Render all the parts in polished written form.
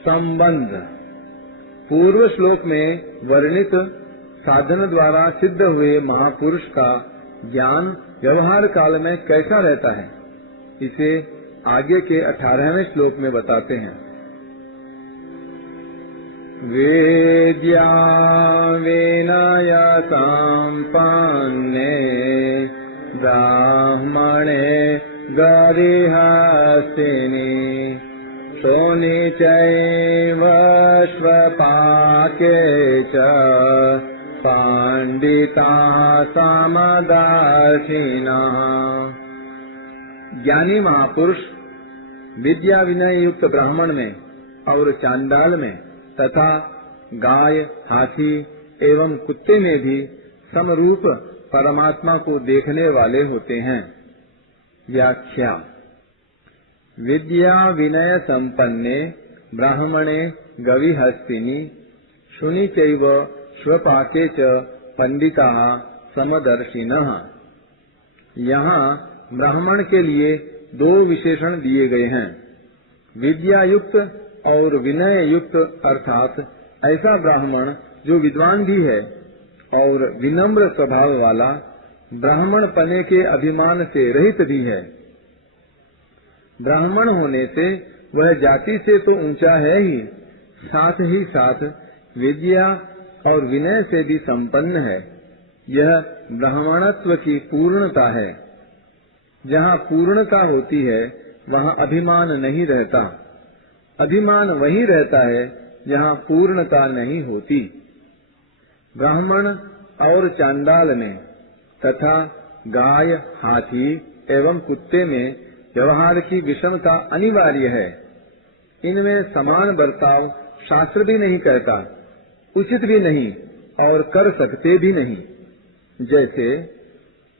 संबंध। पूर्व श्लोक में वर्णित साधन द्वारा सिद्ध हुए महापुरुष का ज्ञान व्यवहार काल में कैसा रहता है, इसे आगे के 18वें श्लोक में बताते हैं। वेद्या विनय संपन्ने ब्राह्मणे गरिहस्तिनि शोनि चैव श्वपाके च पंडिताः समदर्शिनः। ज्ञानी महापुरुष विद्या विनय युक्त ब्राह्मण में और चांडाल में तथा गाय, हाथी एवं कुत्ते में भी समरूप परमात्मा को देखने वाले होते हैं। व्याख्या। विद्या विनय संपन्ने ब्राह्मणे गविहस्तिनि शुनि चैव श्वपाके च पंडिताः समदर्शिनः। यहाँ ब्राह्मण के लिए दो विशेषण दिए गए हैं, विद्या युक्त और विनय युक्त, अर्थात ऐसा ब्राह्मण जो विद्वान भी है और विनम्र स्वभाव वाला, ब्राह्मण पने के अभिमान से रहित भी है। ब्राह्मण होने से वह जाति से तो ऊंचा है ही, साथ ही साथ विद्या और विनय से भी संपन्न है। यह ब्राह्मणत्व की पूर्णता है। जहाँ पूर्णता होती है वहाँ अभिमान नहीं रहता। अभिमान वही रहता है जहाँ पूर्णता नहीं होती। ब्राह्मण और चांडाल में तथा गाय, हाथी एवं कुत्ते में व्यवहार की विषमता अनिवार्य है। इनमें समान बर्ताव शास्त्र भी नहीं कहता, उचित भी नहीं और कर सकते भी नहीं। जैसे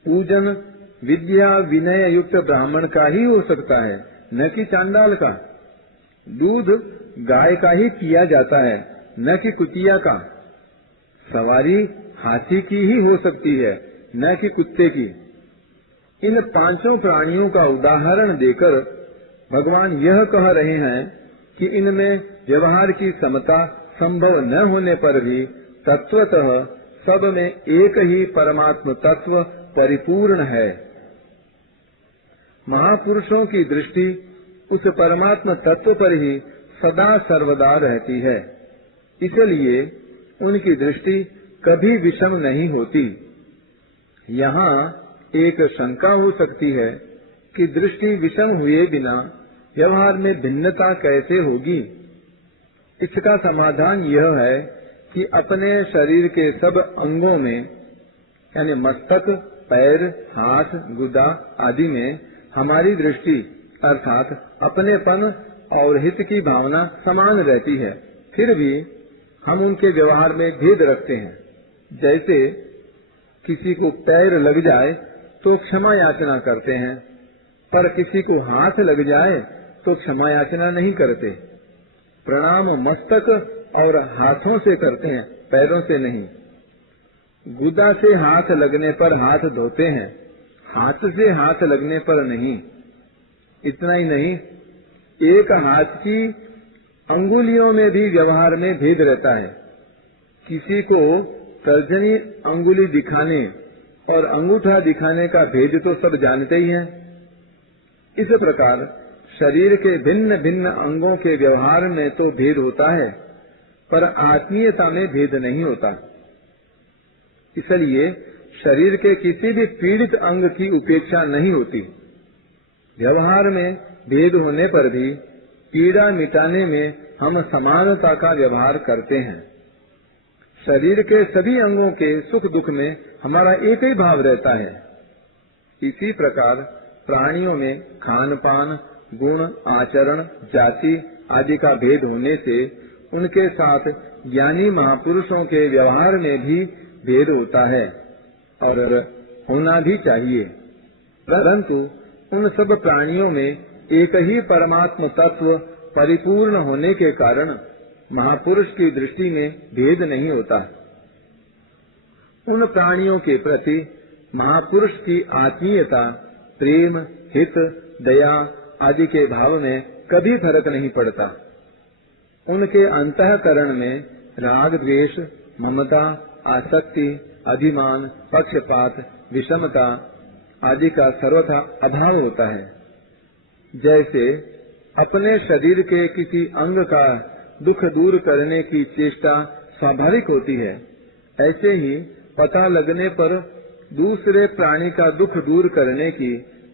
पूजन विद्या विनय युक्त ब्राह्मण का ही हो सकता है, न कि चांडाल का। दूध गाय का ही किया जाता है, न कि कुतिया का। सवारी हाथी की ही हो सकती है, न कि कुत्ते की। इन पांचों प्राणियों का उदाहरण देकर भगवान यह कह रहे हैं कि इनमें व्यवहार की समता संभव न होने पर भी तत्वतः सब में एक ही परमात्म तत्व परिपूर्ण है। महापुरुषों की दृष्टि उस परमात्म तत्व पर ही सदा सर्वदा रहती है, इसलिए उनकी दृष्टि कभी विषम नहीं होती। यहाँ एक शंका हो सकती है कि दृष्टि विषम हुए बिना व्यवहार में भिन्नता कैसे होगी। इसका समाधान यह है कि अपने शरीर के सब अंगों में, यानी मस्तक, पैर, हाथ, गुदा आदि में हमारी दृष्टि अर्थात अपनेपन और हित की भावना समान रहती है, फिर भी हम उनके व्यवहार में भेद रखते हैं। जैसे किसी को पैर लग जाए तो क्षमा याचना करते हैं, पर किसी को हाथ लग जाए तो क्षमा याचना नहीं करते। प्रणाम मस्तक और हाथों से करते हैं, पैरों से नहीं। गुदा से हाथ लगने पर हाथ धोते हैं, हाथ से हाथ लगने पर नहीं। इतना ही नहीं, एक हाथ की अंगुलियों में भी व्यवहार में भेद रहता है। किसी को तर्जनी अंगुली दिखाने और अंगूठा दिखाने का भेद तो सब जानते ही हैं। इस प्रकार शरीर के भिन्न भिन्न अंगों के व्यवहार में तो भेद होता है, पर आत्मीयता में भेद नहीं होता। इसलिए शरीर के किसी भी पीड़ित अंग की उपेक्षा नहीं होती। व्यवहार में भेद होने पर भी पीड़ा मिटाने में हम समानता का व्यवहार करते हैं। शरीर के सभी अंगों के सुख दुख में हमारा एक ही भाव रहता है। इसी प्रकार प्राणियों में खान पान, गुण, आचरण, जाति आदि का भेद होने से उनके साथ ज्ञानी महापुरुषों के व्यवहार में भी भेद होता है और होना भी चाहिए। परंतु उन सब प्राणियों में एक ही परमात्म तत्व परिपूर्ण होने के कारण महापुरुष की दृष्टि में भेद नहीं होता। उन प्राणियों के प्रति महापुरुष की आत्मीयता, प्रेम, हित, दया आदि के भाव में कभी फर्क नहीं पड़ता। उनके अंतःकरण में राग, द्वेष, ममता, आसक्ति, अभिमान, पक्षपात, विषमता आदि का सर्वथा अभाव होता है। जैसे अपने शरीर के किसी अंग का दुख दूर करने की चेष्टा स्वाभाविक होती है, ऐसे ही पता लगने पर दूसरे प्राणी का दुख दूर करने की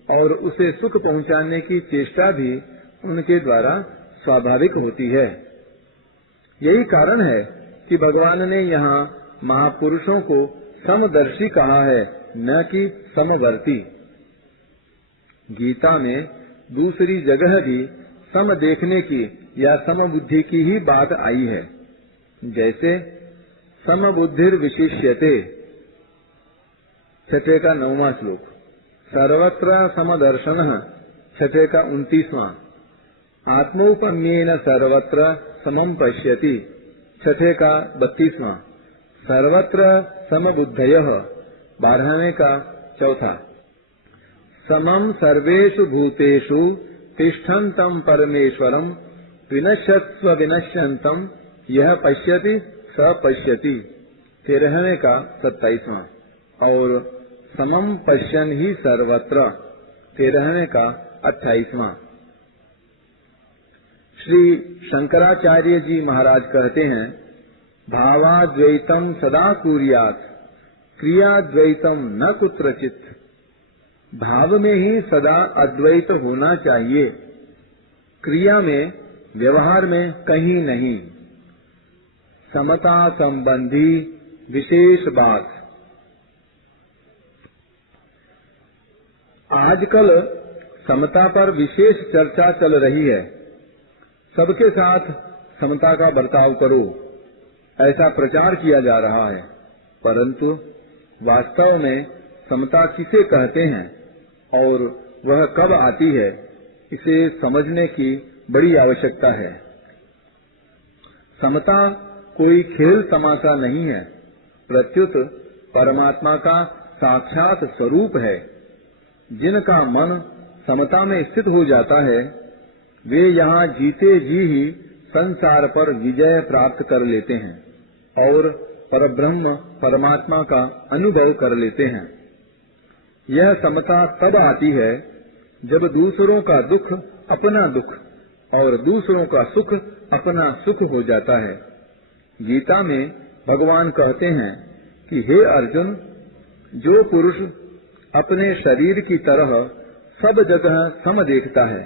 और उसे सुख पहुंचाने की चेष्टा भी उनके द्वारा स्वाभाविक होती है। यही कारण है कि भगवान ने यहाँ महापुरुषों को समदर्शी कहा है, न कि समवर्ती। गीता में दूसरी जगह भी सम देखने की या समबुद्धि की ही बात आई है। जैसे समबुद्धिर विशिष्यते, 6 का 9वां श्लोक, सर्वत्र समदर्शनः 6 का 29वां, आत्मौपम्येन सर्वत्र समं पश्यति 6 का 32वां, सर्वत्र समबुद्धयः 12वें का 4था, समं सर्वेषु भूतेषु तिष्ठन्तं परमेश्वरं विनश्यत्स्व विनश्यन्तं यह पश्यति स पश्यति 13वें का 27वां, और समं पश्यन् ही सर्वत्र 13वें का 28वां। श्री शंकराचार्य जी महाराज कहते हैं, भावाद्वैतम सदा कुर्यात्, क्रियाद्वैतम न कुत्रचित्। भाव में ही सदा अद्वैत होना चाहिए, क्रिया में, व्यवहार में कहीं नहीं। समता संबंधी विशेष बात। आजकल समता पर विशेष चर्चा चल रही है। सबके साथ समता का बर्ताव करो, ऐसा प्रचार किया जा रहा है। परंतु वास्तव में समता किसे कहते हैं और वह कब आती है, इसे समझने की बड़ी आवश्यकता है। समता कोई खेल तमाशा नहीं है, प्रत्युत परमात्मा का साक्षात स्वरूप है। जिनका मन समता में स्थित हो जाता है, वे यहाँ जीते जी ही संसार पर विजय प्राप्त कर लेते हैं और परब्रह्म परमात्मा का अनुभव कर लेते हैं। यह समता तब आती है जब दूसरों का दुख अपना दुख और दूसरों का सुख अपना सुख हो जाता है। गीता में भगवान कहते हैं कि हे अर्जुन, जो पुरुष अपने शरीर की तरह सब जगह सम देखता है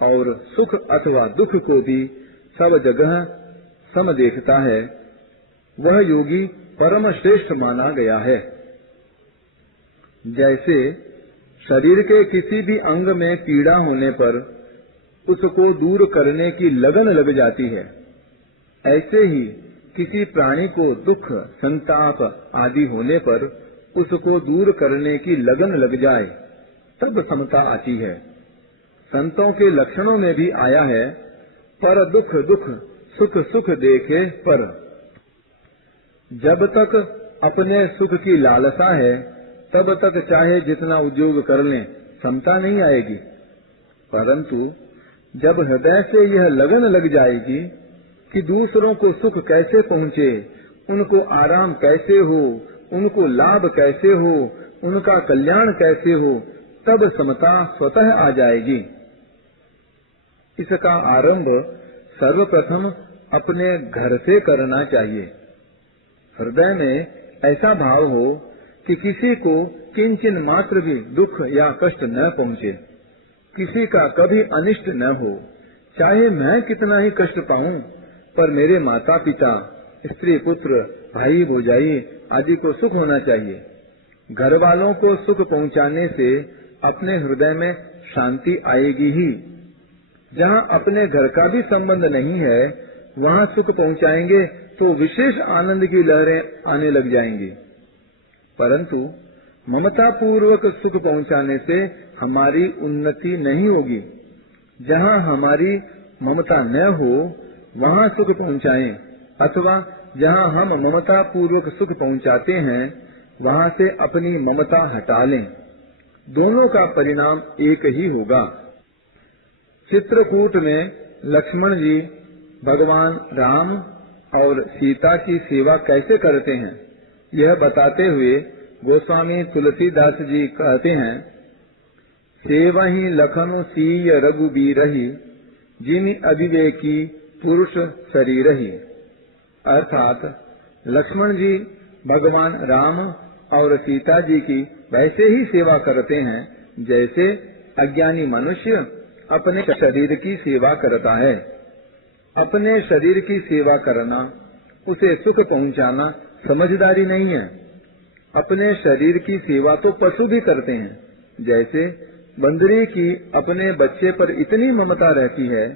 और सुख अथवा दुख को भी सब जगह सम देखता है, वह योगी परम श्रेष्ठ माना गया है। जैसे शरीर के किसी भी अंग में पीड़ा होने पर उसको दूर करने की लगन लग जाती है, ऐसे ही किसी प्राणी को दुख, संताप आदि होने पर उसको दूर करने की लगन लग जाए, तब समता आती है। संतों के लक्षणों में भी आया है, पर दुख दुख सुख सुख देखे पर। जब तक अपने सुख की लालसा है, तब तक चाहे जितना उद्योग कर लें, समता नहीं आएगी। परंतु जब हृदय से यह लगन लग जाएगी कि दूसरों को सुख कैसे पहुँचे, उनको आराम कैसे हो, उनको लाभ कैसे हो, उनका कल्याण कैसे हो, तब समता स्वतः आ जाएगी। इसका आरंभ सर्वप्रथम अपने घर से करना चाहिए। हृदय में ऐसा भाव हो कि किसी को किंचन मात्र भी दुख या कष्ट न पहुँचे, किसी का कभी अनिष्ट न हो। चाहे मैं कितना ही कष्ट पाऊं, पर मेरे माता पिता, स्त्री पुत्र, भाई भौजाई आदि को सुख होना चाहिए। घर वालों को सुख पहुंचाने से अपने हृदय में शांति आएगी ही। जहाँ अपने घर का भी संबंध नहीं है, वहाँ सुख पहुंचाएंगे तो विशेष आनंद की लहरें आने लग जाएंगी। परंतु ममता पूर्वक सुख पहुंचाने से हमारी उन्नति नहीं होगी। जहाँ हमारी ममता न हो, वहाँ सुख पहुंचाएं, अथवा जहाँ हम ममता पूर्वक सुख पहुंचाते हैं, वहाँ से अपनी ममता हटा लें। दोनों का परिणाम एक ही होगा। चित्रकूट में लक्ष्मण जी भगवान राम और सीता की सेवा कैसे करते हैं, यह बताते हुए गोस्वामी तुलसीदास जी कहते हैं, सेवहि लखनु सीय रघुबीरहि, जिनि अविवेकी पुरुष शरीरहि। अर्थात लक्ष्मण जी भगवान राम और सीता जी की वैसे ही सेवा करते हैं जैसे अज्ञानी मनुष्य अपने शरीर की सेवा करता है। अपने शरीर की सेवा करना, उसे सुख पहुंचाना समझदारी नहीं है। अपने शरीर की सेवा तो पशु भी करते हैं। जैसे बंदरी की अपने बच्चे पर इतनी ममता रहती है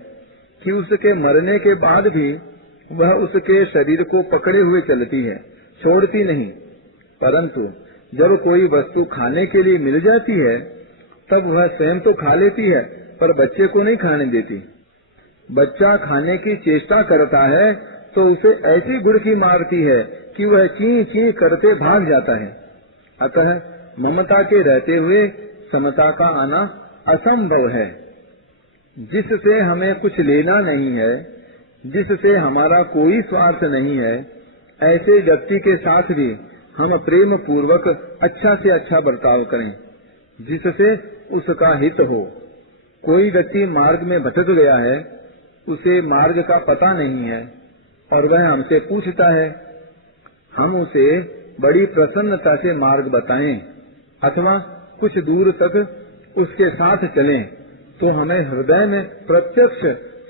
कि उसके मरने के बाद भी वह उसके शरीर को पकड़े हुए चलती है, छोड़ती नहीं। परंतु जब कोई वस्तु खाने के लिए मिल जाती है तब वह स्वयं तो खा लेती है, पर बच्चे को नहीं खाने देती। बच्चा खाने की चेष्टा करता है तो उसे ऐसी गुड़की मारती है कि वह ची ची करते भाग जाता है। अतः ममता के रहते हुए समता का आना असंभव है। जिससे हमें कुछ लेना नहीं है, जिससे हमारा कोई स्वार्थ नहीं है, ऐसे व्यक्ति के साथ भी हम प्रेम पूर्वक अच्छा से अच्छा बर्ताव करें, जिससे उसका हित हो। कोई व्यक्ति मार्ग में भटक गया है, उसे मार्ग का पता नहीं है और वह हमसे पूछता है, हम उसे बड़ी प्रसन्नता से मार्ग बताएं अथवा कुछ दूर तक उसके साथ चलें, तो हमें हृदय में प्रत्यक्ष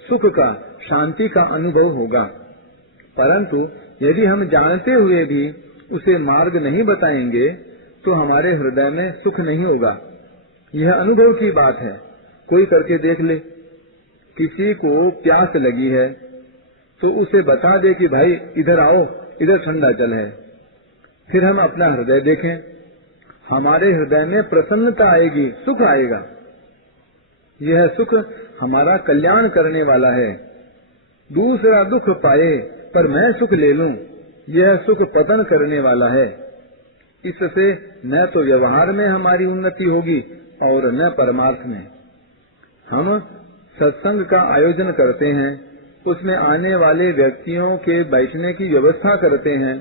सुख का, शांति का अनुभव होगा। परंतु यदि हम जानते हुए भी उसे मार्ग नहीं बताएंगे तो हमारे हृदय में सुख नहीं होगा। यह अनुभव की बात है। कोई करके देख ले। किसी को प्यास लगी है तो उसे बता दे कि भाई इधर आओ, इधर ठंडा जल है। फिर हम अपना हृदय देखें, हमारे हृदय में प्रसन्नता आएगी, सुख आएगा। यह सुख हमारा कल्याण करने वाला है। दूसरा दुख पाए पर मैं सुख ले लूं, यह सुख पतन करने वाला है। इससे न तो व्यवहार में हमारी उन्नति होगी और न परमार्थ में। हम सत्संग का आयोजन करते हैं, उसमें आने वाले व्यक्तियों के बैठने की व्यवस्था करते हैं,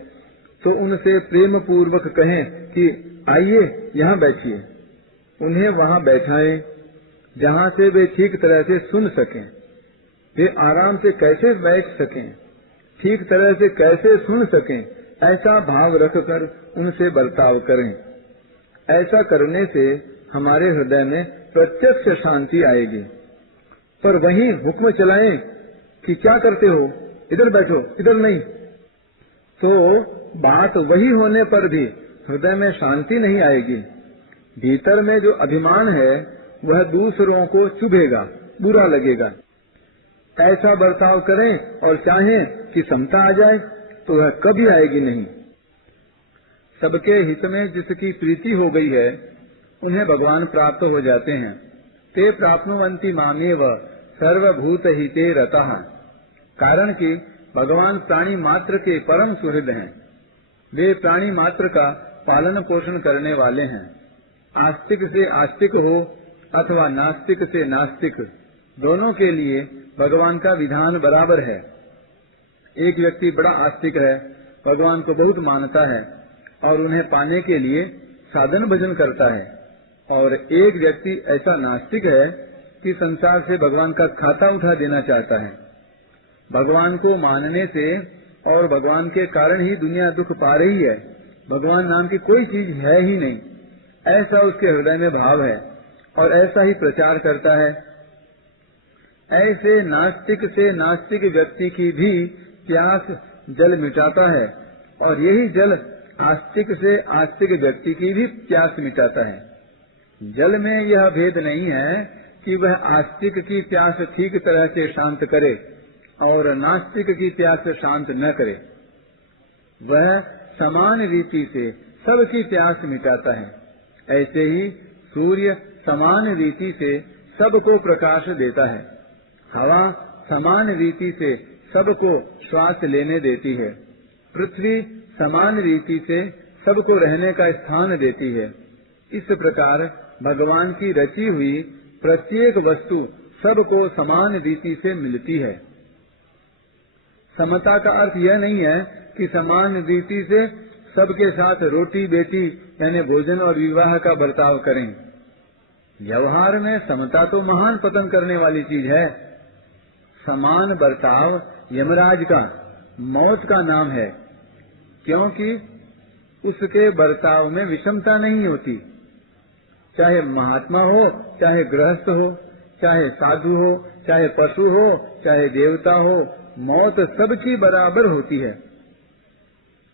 तो उनसे प्रेम पूर्वक कहें कि आइए यहाँ बैठिए। उन्हें वहाँ बैठाएं जहाँ से वे ठीक तरह से सुन सकें। वे आराम से कैसे बैठ सकें, ठीक तरह से कैसे सुन सकें, ऐसा भाव रखकर उनसे बर्ताव करें। ऐसा करने से हमारे हृदय में प्रत्यक्ष शांति आएगी। पर वहीं हुक्म चलाएं कि क्या करते हो, इधर बैठो, इधर नहीं, तो बात वही होने पर भी हृदय में शांति नहीं आएगी। भीतर में जो अभिमान है वह दूसरों को चुभेगा, बुरा लगेगा। ऐसा बर्ताव करें और चाहें कि समता आ जाए तो वह कभी आएगी नहीं। सबके हित में जिसकी प्रीति हो गई है उन्हें भगवान प्राप्त हो जाते हैं। ते प्राप्नुवन्ति मामेव सर्वभूत हिते रतः। कारण कि भगवान प्राणी मात्र के परम सुहृद हैं। वे प्राणी मात्र का पालन पोषण करने वाले हैं। आस्तिक से आस्तिक हो अथवा नास्तिक से नास्तिक, दोनों के लिए भगवान का विधान बराबर है। एक व्यक्ति बड़ा आस्तिक है, भगवान को बहुत मानता है और उन्हें पाने के लिए साधन भजन करता है, और एक व्यक्ति ऐसा नास्तिक है कि संसार से भगवान का खाता उठा देना चाहता है। भगवान को मानने से और भगवान के कारण ही दुनिया दुख पा रही है, भगवान नाम की कोई चीज है ही नहीं, ऐसा उसके हृदय में भाव है और ऐसा ही प्रचार करता है। ऐसे नास्तिक से नास्तिक व्यक्ति की भी प्यास जल मिटाता है और यही जल आस्तिक से आस्तिक व्यक्ति की भी प्यास मिटाता है। जल में यह भेद नहीं है कि वह आस्तिक की प्यास ठीक तरह से शांत करे और नास्तिक की प्यास शांत न करे। वह समान रीति से सबकी प्यास मिटाता है। ऐसे ही सूर्य समान रीति से सबको प्रकाश देता है। हवा समान रीति से सबको श्वास लेने देती है। पृथ्वी समान रीति से सबको रहने का स्थान देती है। इस प्रकार भगवान की रची हुई प्रत्येक वस्तु सबको समान रीति से मिलती है। समता का अर्थ यह नहीं है कि समान रीति से सबके साथ रोटी बेटी यानी भोजन और विवाह का बर्ताव करें। व्यवहार में समता तो महान पतन करने वाली चीज है। समान बर्ताव यमराज का मौत का नाम है, क्योंकि उसके बर्ताव में विषमता नहीं होती। चाहे महात्मा हो, चाहे गृहस्थ हो, चाहे साधु हो, चाहे पशु हो, चाहे देवता हो, मौत सबकी बराबर होती है।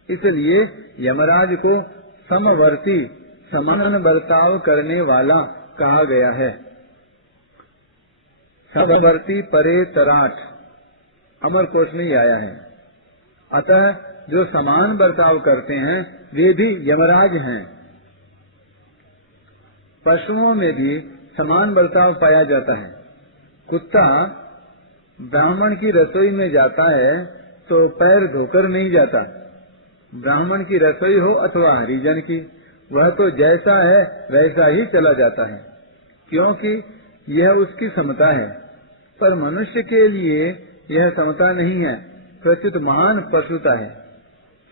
इसलिए यमराज को समवर्ती समान बर्ताव करने वाला कहा गया है। समवर्ती परे तराट अमरकोश में आया है। अतः जो समान बर्ताव करते हैं वे भी यमराज हैं। पशुओं में भी समान बर्ताव पाया जाता है। कुत्ता ब्राह्मण की रसोई में जाता है तो पैर धोकर नहीं जाता। ब्राह्मण की रसोई हो अथवा हरिजन की, वह तो जैसा है वैसा ही चला जाता है, क्योंकि यह उसकी समता है। पर मनुष्य के लिए यह समता नहीं है, प्रत्युत महान पशुता है।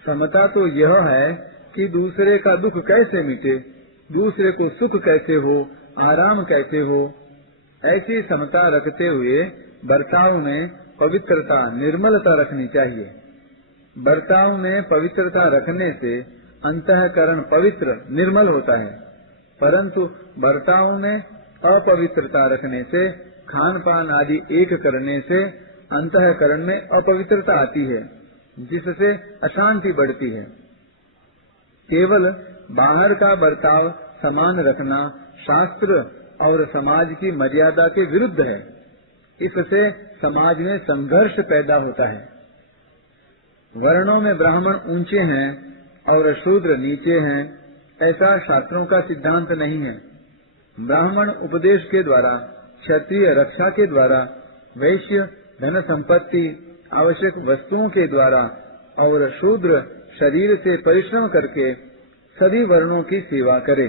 समता तो यह है कि दूसरे का दुख कैसे मिटे, दूसरे को सुख कैसे हो, आराम कैसे हो। ऐसी समता रखते हुए बर्ताव में पवित्रता निर्मलता रखनी चाहिए। बर्ताव में पवित्रता रखने से अंतःकरण पवित्र निर्मल होता है, परंतु बर्ताव में अपवित्रता रखने से खान पान आदि एक करने से अंतःकरण में अपवित्रता आती है, जिससे अशांति बढ़ती है। केवल बाहर का बर्ताव समान रखना शास्त्र और समाज की मर्यादा के विरुद्ध है। इससे समाज में संघर्ष पैदा होता है। वर्णों में ब्राह्मण ऊंचे हैं और शूद्र नीचे हैं, ऐसा शास्त्रों का सिद्धांत नहीं है। ब्राह्मण उपदेश के द्वारा, क्षत्रिय रक्षा के द्वारा, वैश्य धन संपत्ति आवश्यक वस्तुओं के द्वारा और शूद्र शरीर से परिश्रम करके सभी वर्णों की सेवा करे।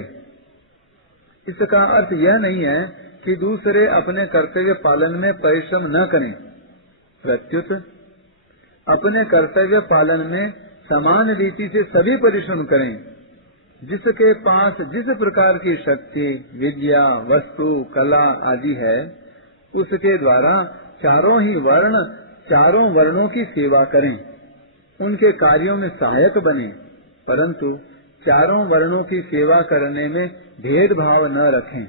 इसका अर्थ यह नहीं है कि दूसरे अपने कर्तव्य पालन में परिश्रम न करें, प्रत्युत अपने कर्तव्य पालन में समान रीति से सभी परिश्रम करें। जिसके पास जिस प्रकार की शक्ति, विद्या, वस्तु, कला आदि है, उसके द्वारा चारों ही वर्ण, चारों वर्णों की सेवा करें, उनके कार्यों में सहायक बने, परंतु चारों वर्णों की सेवा करने में भेदभाव न रखें।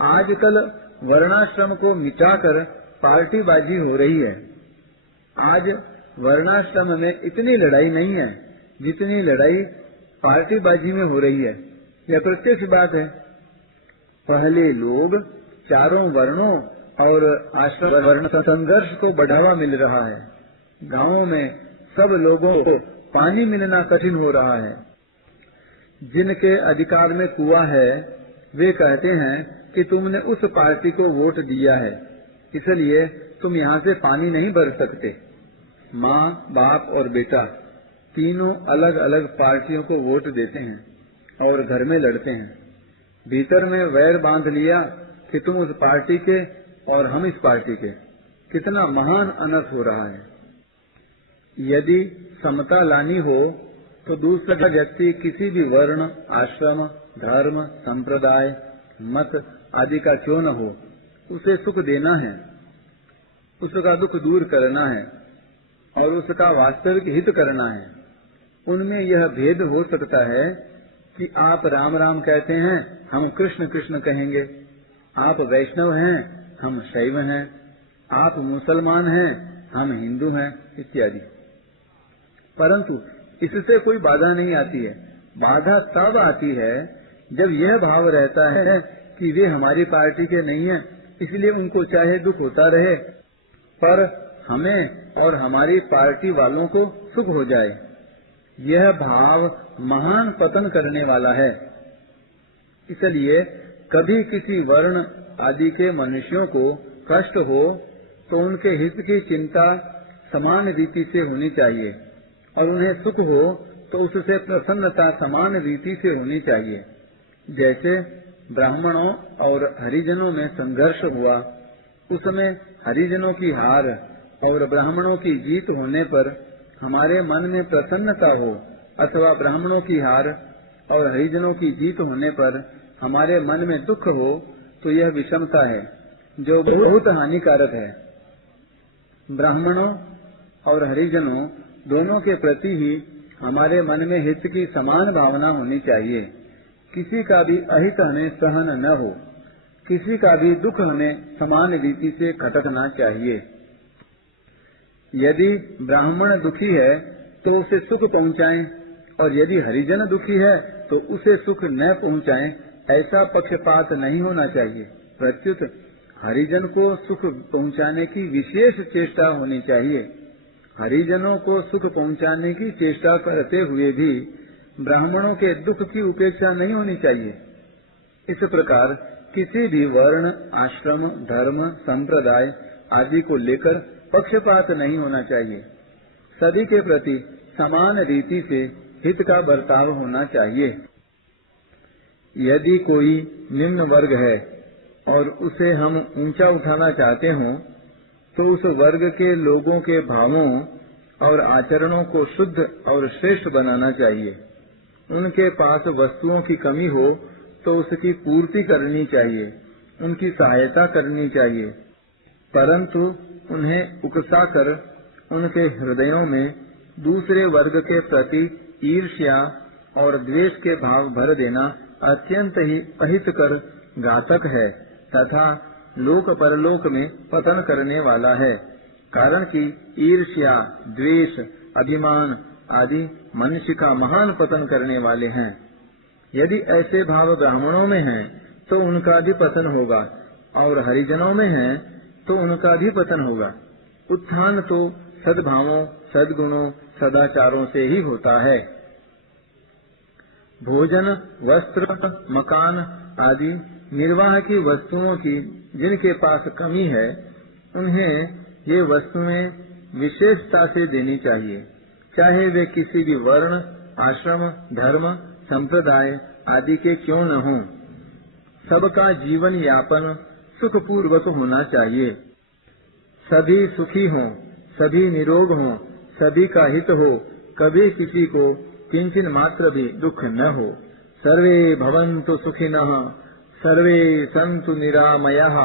आजकल वर्णाश्रम को मिटाकर पार्टीबाजी हो रही है। आज वर्णाश्रम में इतनी लड़ाई नहीं है जितनी लड़ाई पार्टीबाजी में हो रही है। यह प्रत्यक्ष बात है। पहले लोग चारों वर्णों और आश्रम वर्ण संघर्ष को बढ़ावा मिल रहा है। गांवों में सब लोगों को पानी मिलना कठिन हो रहा है। जिनके अधिकार में कुआं है वे कहते हैं कि तुमने उस पार्टी को वोट दिया है, इसलिए तुम यहाँ से पानी नहीं भर सकते। माँ, बाप और बेटा तीनों अलग अलग पार्टियों को वोट देते हैं और घर में लड़ते हैं। भीतर में वैर बांध लिया कि तुम उस पार्टी के और हम इस पार्टी के। कितना महान अनर्थ हो रहा है। यदि समता लानी हो तो दूसरा व्यक्ति किसी भी वर्ण, आश्रम, धर्म, संप्रदाय, मत आदि का क्यों न हो, उसे सुख देना है, उसका दुख दूर करना है और उसका वास्तविक हित करना है। उनमें यह भेद हो सकता है कि आप राम राम कहते हैं, हम कृष्ण कृष्ण कहेंगे। आप वैष्णव हैं, हम शैव हैं। आप मुसलमान हैं, हम हिंदू हैं, इत्यादि। परंतु इससे कोई बाधा नहीं आती है। बाधा तब आती है जब यह भाव रहता है कि वे हमारी पार्टी के नहीं हैं, इसलिए उनको चाहे दुख होता रहे, पर हमें और हमारी पार्टी वालों को सुख हो जाए। यह भाव महान पतन करने वाला है। इसलिए कभी किसी वर्ण आदि के मनुष्यों को कष्ट हो तो उनके हित की चिंता समान रीति से होनी चाहिए और उन्हें सुख हो तो उससे प्रसन्नता समान रीति से होनी चाहिए। जैसे ब्राह्मणों और हरिजनों में संघर्ष हुआ, उसमें हरिजनों की हार और ब्राह्मणों की जीत होने पर हमारे मन में प्रसन्नता हो अथवा ब्राह्मणों की हार और हरिजनों की जीत होने पर हमारे मन में दुख हो, तो यह विषमता है जो बहुत हानिकारक है। ब्राह्मणों और हरिजनों दोनों के प्रति ही हमारे मन में हित की समान भावना होनी चाहिए। किसी का भी अहित हमें सहन न हो, किसी का भी दुख हमें समान रीति से खटकना चाहिए। यदि ब्राह्मण दुखी है तो उसे सुख पहुँचाएं, और यदि हरिजन दुखी है तो उसे सुख न पहुँचाएं, ऐसा पक्षपात नहीं होना चाहिए। प्रत्युत हरिजन को सुख पहुँचाने की विशेष चेष्टा होनी चाहिए। हरिजनों को सुख पहुँचाने की चेष्टा करते हुए भी ब्राह्मणों के दुख की उपेक्षा नहीं होनी चाहिए। इस प्रकार किसी भी वर्ण, आश्रम, धर्म, संप्रदाय आदि को लेकर पक्षपात नहीं होना चाहिए। सभी के प्रति समान रीति से हित का बर्ताव होना चाहिए। यदि कोई निम्न वर्ग है और उसे हम ऊंचा उठाना चाहते हों, तो उस वर्ग के लोगों के भावों और आचरणों को शुद्ध और श्रेष्ठ बनाना चाहिए। उनके पास वस्तुओं की कमी हो तो उसकी पूर्ति करनी चाहिए, उनकी सहायता करनी चाहिए, परंतु उन्हें उकसाकर उनके हृदयों में दूसरे वर्ग के प्रति ईर्ष्या और द्वेष के भाव भर देना अत्यंत ही अहितकर घातक है तथा लोक परलोक में पतन करने वाला है। कारण कि ईर्ष्या, द्वेष, अभिमान आदि मनुष्य का महान पतन करने वाले हैं। यदि ऐसे भाव ब्राह्मणों में हैं तो उनका भी पतन होगा, और हरिजनों में हैं तो उनका भी पतन होगा। उत्थान तो सद्भावों, सद्गुणों, सदाचारों से ही होता है। भोजन, वस्त्र, मकान आदि निर्वाह की वस्तुओं की जिनके पास कमी है, उन्हें ये वस्तुएं विशेषता से देनी चाहिए, चाहे वे किसी भी वर्ण, आश्रम, धर्म, संप्रदाय आदि के क्यों न हों। सबका जीवन यापन सुखपूर्वक होना चाहिए। सभी सुखी हों, सभी निरोग हों, सभी का हित हो, कभी किसी को किंचिन मात्र भी दुख न हो। सर्वे भवन्तु सुखिनः, सर्वे सन्तु निरामयाः,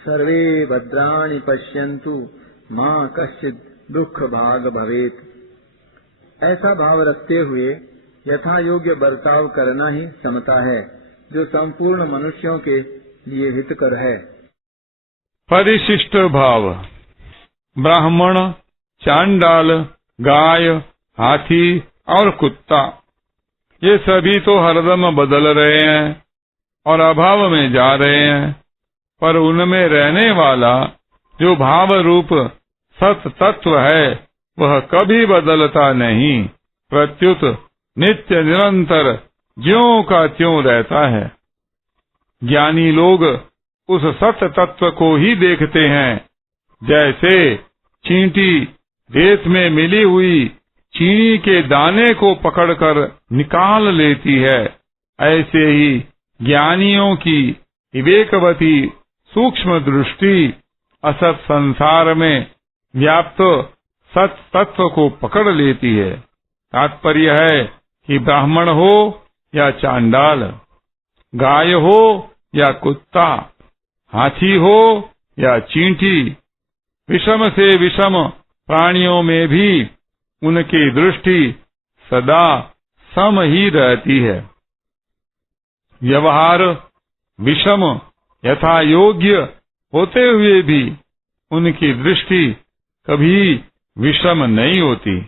सर्वे भद्राणि पश्यन्तु, मां कश्चित् दुख भाग भवेत्। ऐसा भाव रखते हुए यथा योग्य बर्ताव करना ही समता है, जो संपूर्ण मनुष्यों के लिए हितकर है। परिशिष्ट भाव। ब्राह्मण, चांडाल, गाय, हाथी और कुत्ता, ये सभी तो हरदम बदल रहे हैं और अभाव में जा रहे हैं, पर उनमें रहने वाला जो भाव रूप सत तत्व है वह कभी बदलता नहीं, प्रत्युत नित्य निरंतर ज्यों का त्यों रहता है। ज्ञानी लोग उस सत तत्व को ही देखते हैं, जैसे चींटी रेत में मिली हुई चीनी के दाने को पकड़कर निकाल लेती है, ऐसे ही ज्ञानियों की विवेकवती सूक्ष्म दृष्टि असत संसार में व्याप्त सत तत्व को पकड़ लेती है। तात्पर्य है कि ब्राह्मण हो या चांडाल, गाय हो या कुत्ता, हाथी हो या चींटी, विषम से विषम प्राणियों में भी उनकी दृष्टि सदा सम ही रहती है। व्यवहार विषम यथा योग्य होते हुए भी उनकी दृष्टि कभी विषम नहीं होती।